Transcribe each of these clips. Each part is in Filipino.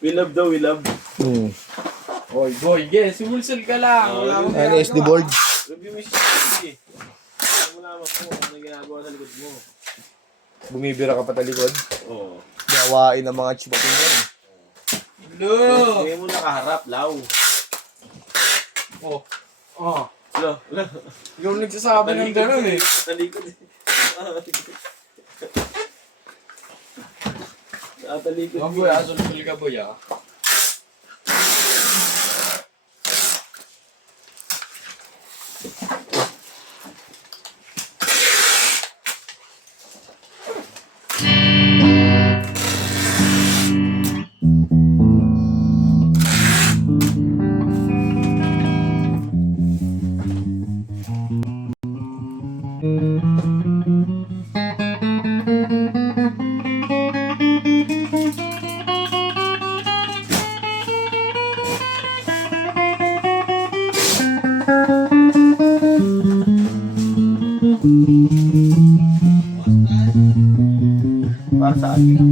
We love daw, we love. Oy, boy, yes, simulsul ka lang. Wala akong Ano, SD board? Review mo siya. Wala mo ano ginagawa sa likod mo. Bumibira ka pa sa likod. Oo. Gawain ng mga chibating yan. Lo! Ngayon mo nakaharap, law. Oh. Oh. Lo. Ikaw nagsasabi ng gano'n eh. Talikod eh. Talikod. Mga boy, asul-sul ka boy ah. Para sa atin.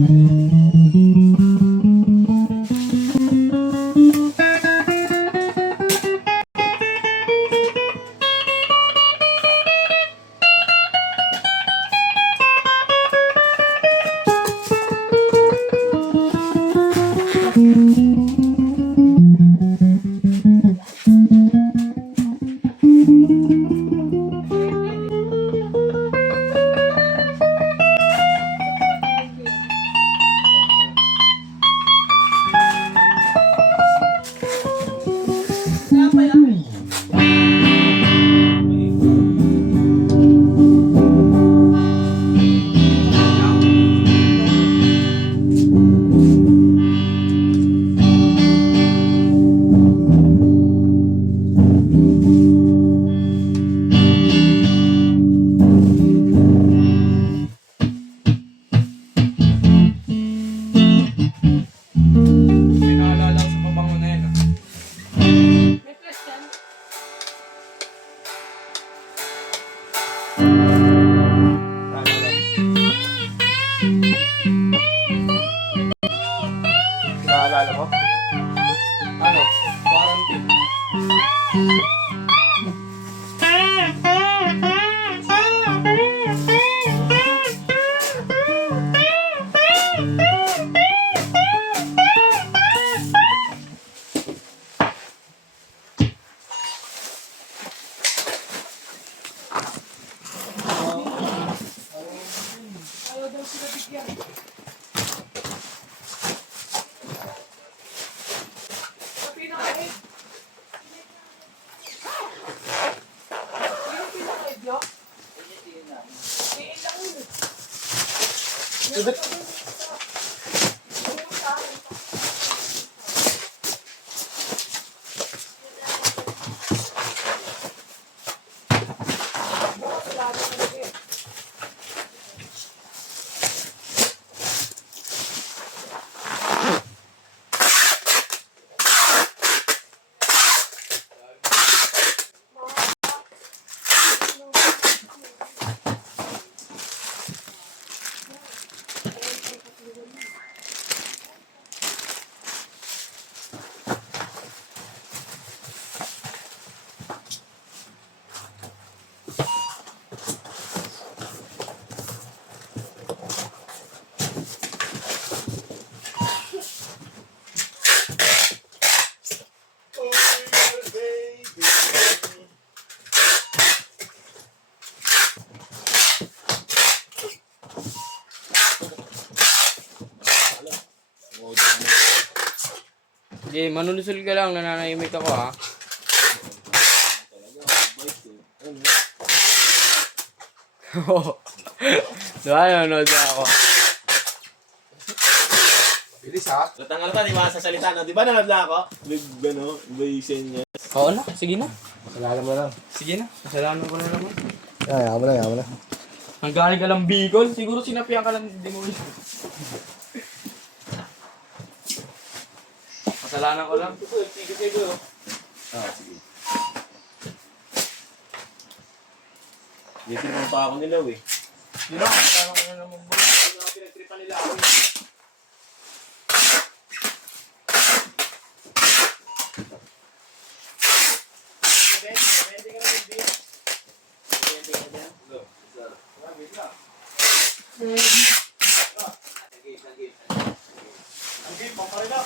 Pinaalala ko sa pabango na yan ah. May question? Naalala mo? Ano? Quarantine. Ayaw daw sila bigyan. Sa pinaka-head. Yung pinaka-head nyo? Iin lang yun eh. Sige, manunusul ka lang, nananahimik ako ha. Diba, nanonood na ako. Bilis ha? Natangal ka, di ba sa salita na? Di ba nanadla ako? Ano, iba-isin niya. Oo na, sige na. Kasalanan mo lang. Sige na, kasalanan ko na naman. Yaman na, yaman na. Ang galing ka lang Bicol, siguro sinapian ka lang din mo. Kasalanan ko lang. Sige. Sige. Hindi mo pa ako nilaw eh. Hindi na, kasalanan ko na naman. Pinagtripan nila ako eh. Okay, paparila.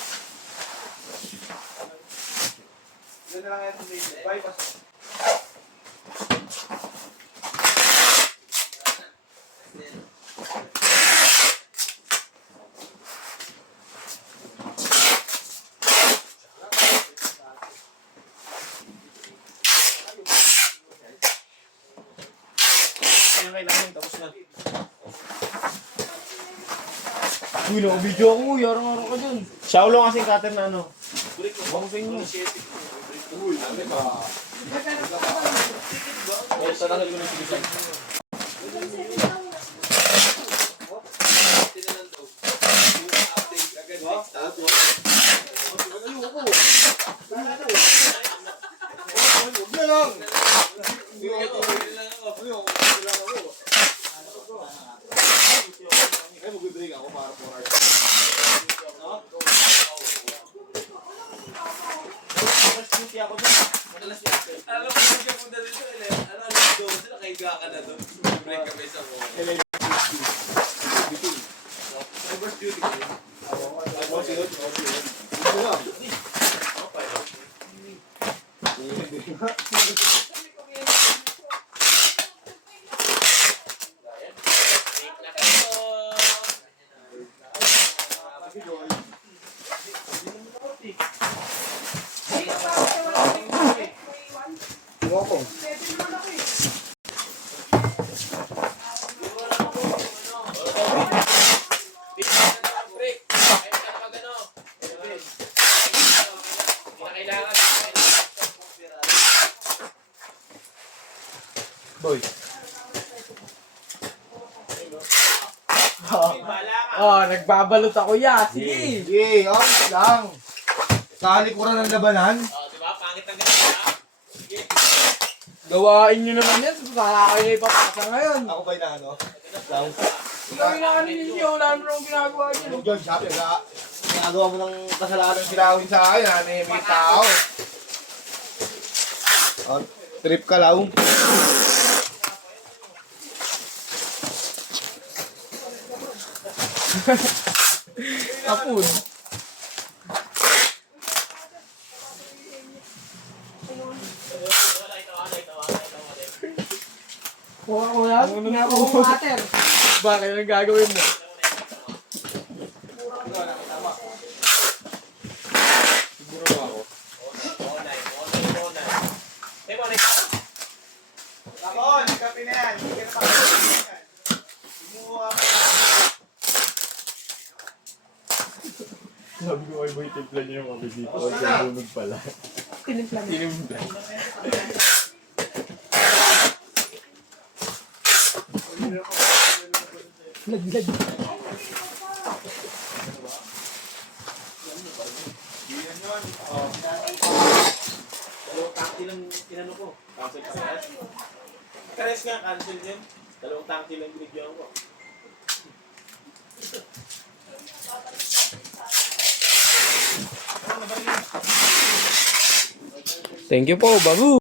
Yan na lang yan. Bye, pas. Yan kailangan, tapos na. Uy, video ako. Yarang-arang ka dyan. Shaulo kasing cutter na ano. Bang sa inyo. Ay, tatagal ko ng sigisan. Alam mo, hindi ka punta dito. Alam mo, sila kaiga ka na doon. Break kami sa mo. Cyber duty ka rin. Ngoko. Boy. Oh, nagbabalot ako ya. Sige. Sige, lang. Sa halikuran ng labanan. Diba? Pangit ang ganyan. Gawain nyo naman yan. Saka kayo na ipapasa ngayon. Ako ba yung ano? Lang. Ikaw yung nakanin ninyo. Wala naman akong ginagawa nyo. George, happy ka. Ginagawa mo ng kasalanan silawin sa akin. May tao. Oh, trip ka lang. Kapun. Kuha ko yan. Nga ko water. Bakit? Anong gagawin mo? Siguro ako. Lakon, kape na yan. Hindi ka na pakakasin yan. Kumuha ka. Sabi ko ay boy, timpla niyo yung mga dito. Ay, bunod pala. Tinimpla na. Tinimpla. Laglag. Dalawang tangki lang tinano ko. Cancel ka kaya. Kares nga, cancel din. Dalawang tangki lang binigyan ko. Thank you po, babu.